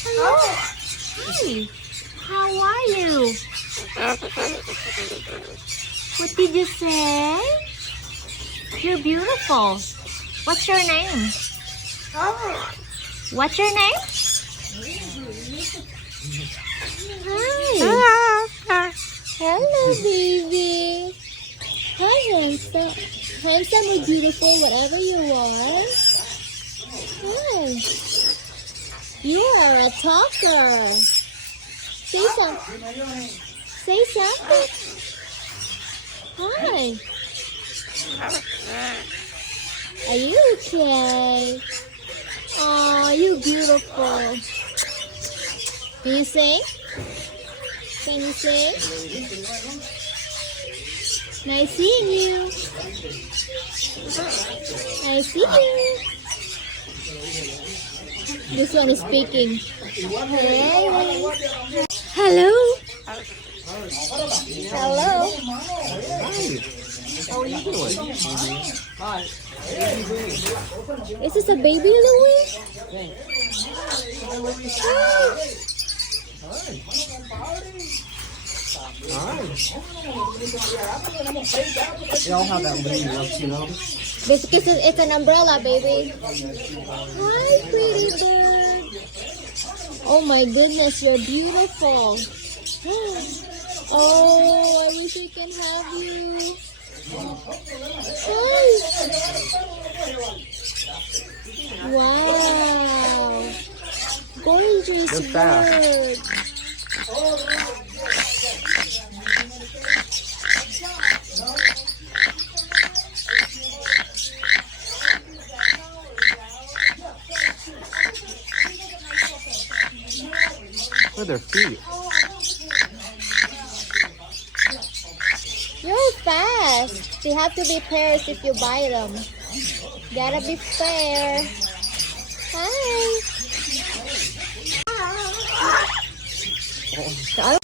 Hello. Hi. How are you? What did you say? You're beautiful. What's your name? What's your name? Hi. Hello, baby. Hi, handsome. Handsome or beautiful, whatever you are. Hi. You are a talker. Say something. Say something. Hi. Are you okay? Oh, you beautiful. Can you sing? Can you sing? Nice seeing you. Nice seeing you. This one is speaking. Hello. Hello. Hello. How are you doing? Hi. Is this a baby, Louie? They all have that wing look, you know? This because it's an umbrella, baby. Hi, pretty bird. Oh my goodness, you're beautiful. Oh, I wish I can have you. Hi. Wow. Gorgeous bird. Look at their feet. You're fast. You have to be pairs if you buy them. Gotta be fair. Hi. Hi.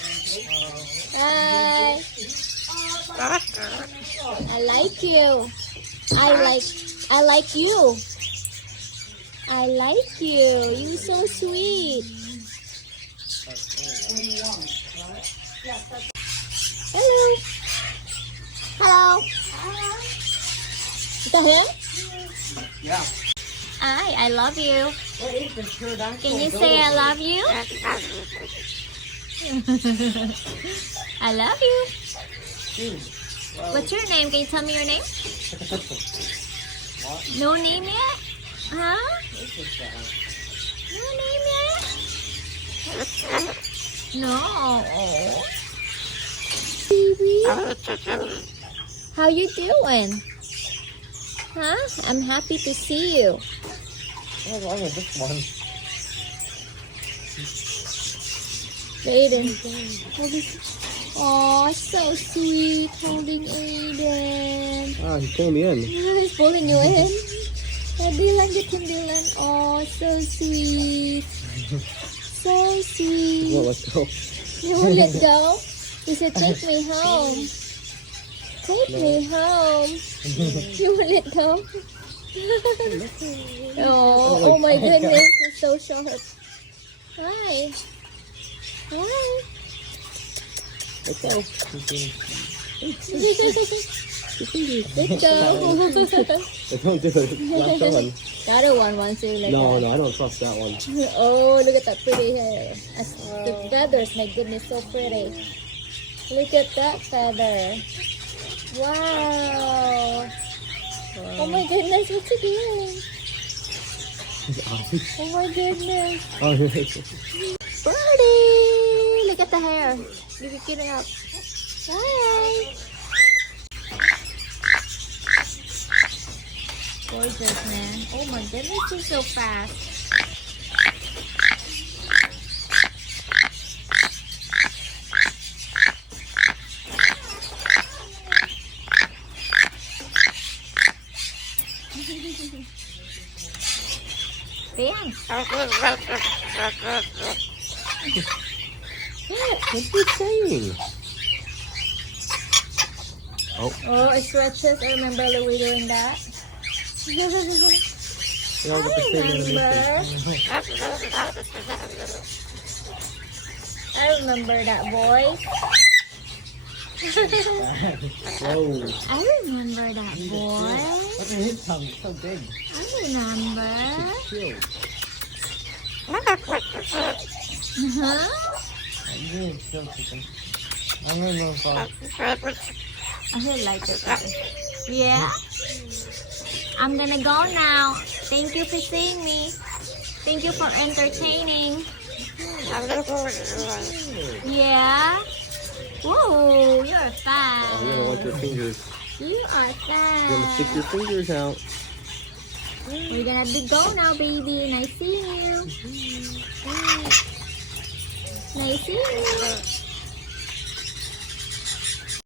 I like you. I like you. I like you. You're so sweet. Hello. Hello. Is that him? Yeah. I love you. Can you say I love you? I love you. What's your name? Can you tell me your name? No name yet? Huh? No name yet? No. Baby. How you doing? Huh? I'm happy to see you. What's wrong with this one? Aiden. Oh, so sweet holding Aiden. Ah, he's pulling me in. Yeah, he's pulling you in. Dylan, get him, Dylan. Oh, so sweet. So sweet. He won't let go. You won't let go? He said, take me home. Take me home. You won't let go? Oh my goodness, he's so short. Hi. Hi. Let's go. Let's go. Don't do it. Not done. The other one wants you like No, that. no, I don't trust that one. Oh, look at that pretty hair. The feathers, my goodness, so pretty. Look at that feather. Wow. Oh my goodness, what's he doing? Oh my goodness. Birdie! Look at the hair. You can get it up. Hi. Gorgeous, man. Oh my goodness, he's so fast. Dan. What's he saying? Oh, it stretches. I remember Louie doing that. They all got the same animation. I remember that voice. Whoa. I remember that voice. Look at his tongue, it's so big. I remember. Cute. Uh-huh. I'm really still chicken. I'm gonna go for I really like it. Yeah. I'm gonna go now. Thank you for seeing me. Thank you for entertaining. Yeah. Whoa, you're Oh, fast. you're gonna want your fingers. You are You're gonna stick fast. your fingers out. We're gonna go now, baby. Nice seeing you. Nice seeing you.